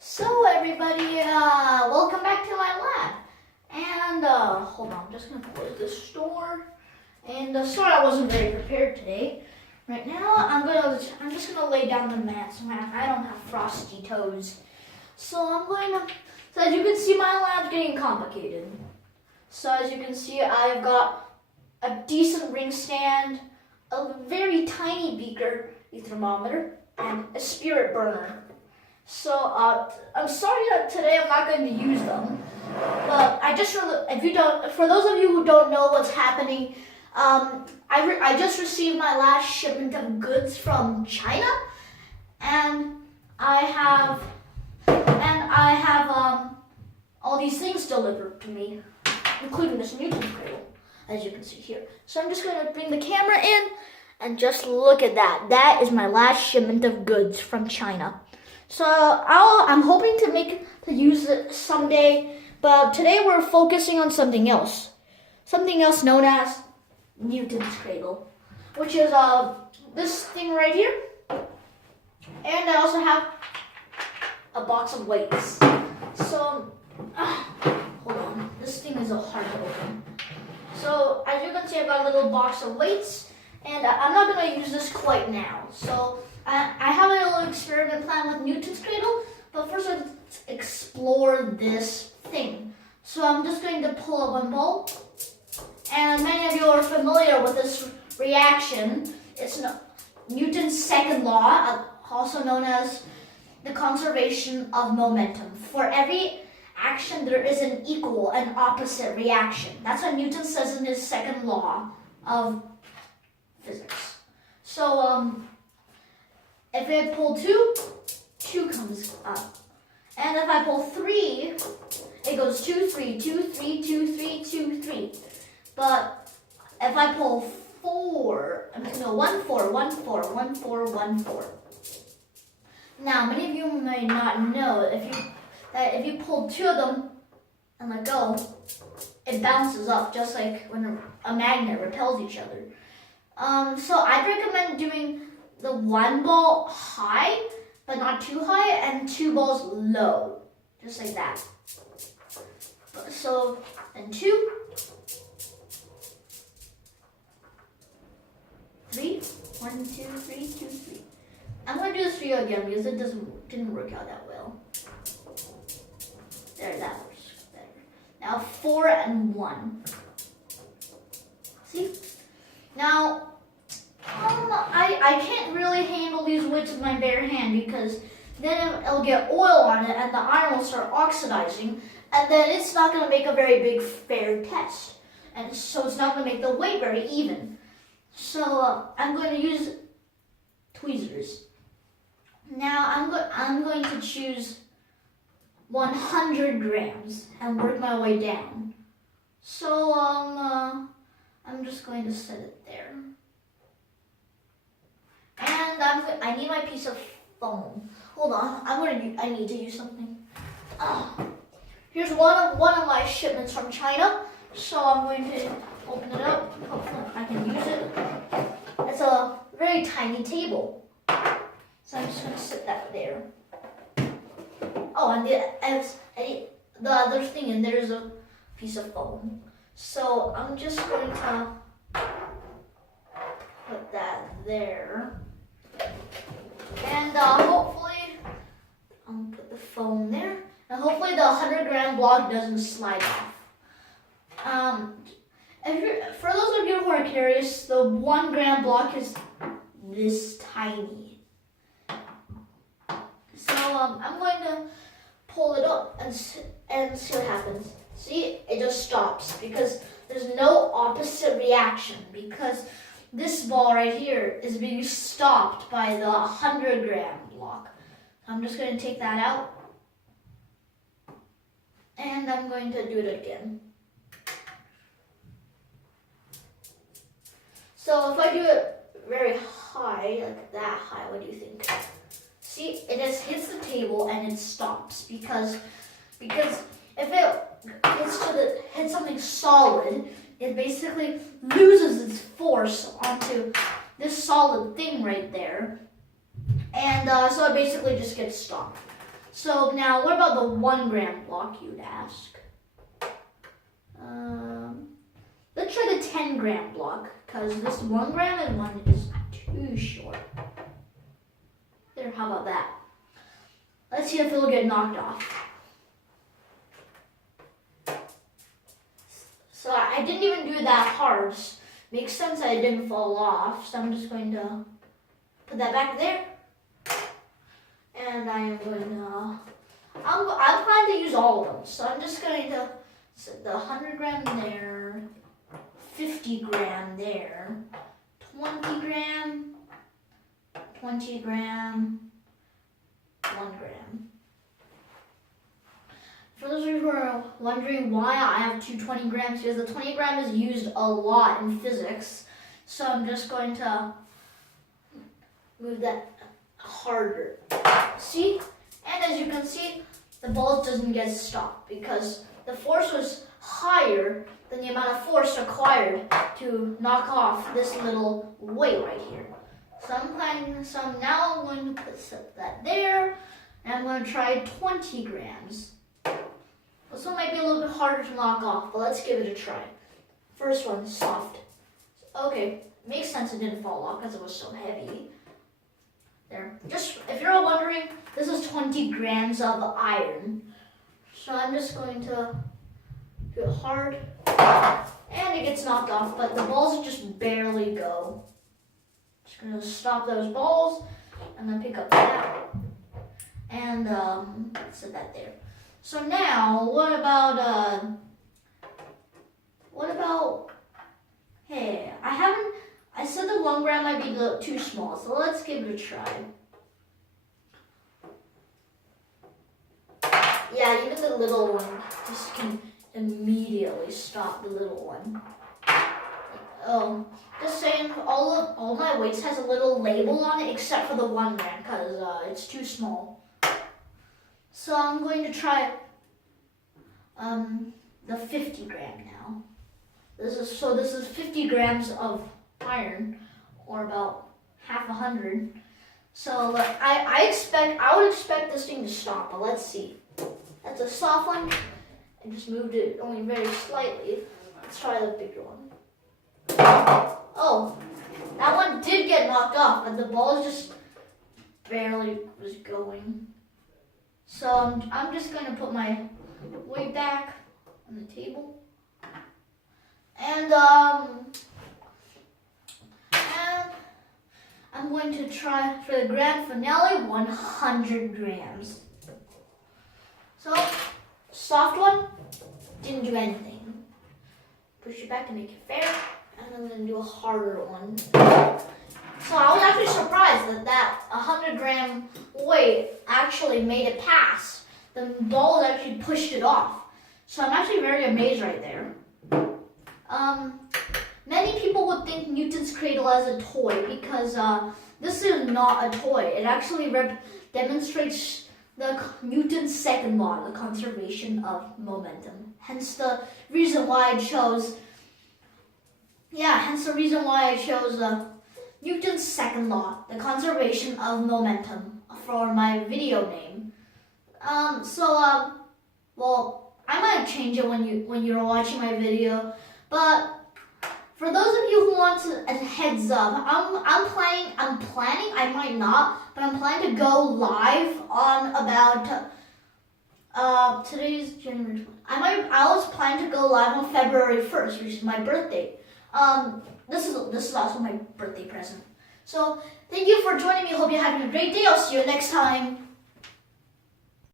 So everybody, welcome back to my lab. And hold on, I'm just gonna close this door. And sorry I wasn't very prepared today. Right now, I'm just gonna lay down the mats. I don't have frosty toes, so So as you can see, my lab's getting complicated. So as you can see, I've got a decent ring stand, a very tiny beaker, a thermometer, and a spirit burner. So I'm sorry that today I'm not going to use them, but for those of you who don't know what's happening, I just received my last shipment of goods from China, and I have all these things delivered to me, including this Newton's cradle, as you can see here. So I'm just going to bring the camera in and just look at that. That is my last shipment of goods from China. So I'm hoping to use it someday, but today we're focusing on something else known as Newton's cradle, which is this thing right here, and I also have a box of weights. So hold on, this thing is hard to open. So as you can see, I've got a little box of weights, and I'm not going to use this quite now. So I have a little experiment planned with Newton's cradle, but first let's explore this thing. So I'm just going to pull up one ball, and many of you are familiar with this reaction. It's Newton's second law, also known as the conservation of momentum. For every action, there is an equal and opposite reaction. That's what Newton says in his second law of physics. So if I pull 2, 2 comes up. And if I pull 3, it goes 2, 3, 2, 3, 2, 3, 2, 3. But if I pull 4, 1, 4, 1, 4, 1, 4, 1, 4. Now, many of you may not know that if you pull 2 of them and let go, it bounces up just like when a magnet repels each other. So I'd recommend doing the 1 ball high, but not too high, and 2 balls low, just like that. So, and 2, 3, 1, 2, 3, 2, 3. I'm gonna do this for you again because it didn't work out that well. There, that works better. Now 4 and 1. See? Now, I can't really handle these weights with my bare hand because then it'll get oil on it and the iron will start oxidizing, and then it's not going to make a very big fair test. And so it's not going to make the weight very even. So I'm going to use tweezers. Now I'm going to choose 100 grams and work my way down. So I'm just going to set it there. And I need my piece of foam. Hold on, I need to use something. Here's one of my shipments from China. So I'm going to open it up. Hopefully I can use it. It's a very tiny table. So I'm just going to sit that there. Oh, and the other thing in there is a piece of foam. So I'm just going to put that there. And hopefully, I'll put the foam there. And hopefully the 100-gram block doesn't slide off. For those of you who are curious, the 1-gram block is this tiny. So I'm going to pull it up and see what happens. See, it just stops because there's no opposite reaction, because this ball right here is being stopped by the 100-gram block. So I'm just going to take that out, and I'm going to do it again. So if I do it very high, like that high, what do you think? See, it just hits the table and it stops because if it hits something solid, it basically loses its force onto this solid thing right there, and so it basically just gets stopped. So now, what about the 1 gram block, you'd ask? Let's try the 10 gram block, because this 1 gram and 1 is too short. There, how about that? Let's see if it'll get knocked off. So I didn't even do it that hard. Makes sense that it didn't fall off, so I'm just going to put that back there. And I am going to, I'm planning to use all of them. So I'm just going to set the 100 gram there, 50 gram there, 20 gram, 20 gram, 1 gram. For those of you who are wondering why I have 220 grams, because the 20 gram is used a lot in physics. So I'm just going to move that harder. See? And as you can see, the ball doesn't get stopped because the force was higher than the amount of force required to knock off this little weight right here. So now I'm going to set that there, and I'm going to try 20 grams. This one might be a little bit harder to knock off, but let's give it a try. First one, soft. Okay, makes sense it didn't fall off because it was so heavy. There. Just, if you're all wondering, this is 20 grams of iron. So I'm just going to do it hard, and it gets knocked off, but the balls just barely go. Just going to stop those balls, and then pick up that, and set that there. So now, what about, hey, I said the 1 gram might be a little too small, so let's give it a try. Yeah, even the little one just can immediately stop the little one. Oh, just saying, all my weights has a little label on it except for the 1 gram because it's too small. So I'm going to try the 50 gram now. This is 50 grams of iron, or about half 100. So I would expect this thing to stop, but let's see. That's a soft one. I just moved it only very slightly. Let's try the bigger one. Oh, that one did get knocked off, but the ball just barely was going. So I'm just going to put my weight back on the table. And I'm going to try for the grand finale 100 grams. So, soft one, didn't do anything. Push it back to make it fair, and I'm going to do a harder one. So I was actually surprised that 100 gram weight actually made it pass. The ball actually pushed it off. So I'm actually very amazed right there. Many people would think Newton's cradle as a toy because this is not a toy. It actually demonstrates Newton's second law, the conservation of momentum. Hence the reason why I chose, Newton's second law, the conservation of momentum, for my video name. Well, I might change it when you're watching my video, but for those of you who want a heads up, I'm planning, I might not, but I'm planning to go live on about, today's January 20th. I was planning to go live on February 1st, which is my birthday. This is also my birthday present. So, thank you for joining me. Hope you're having a great day. I'll see you next time.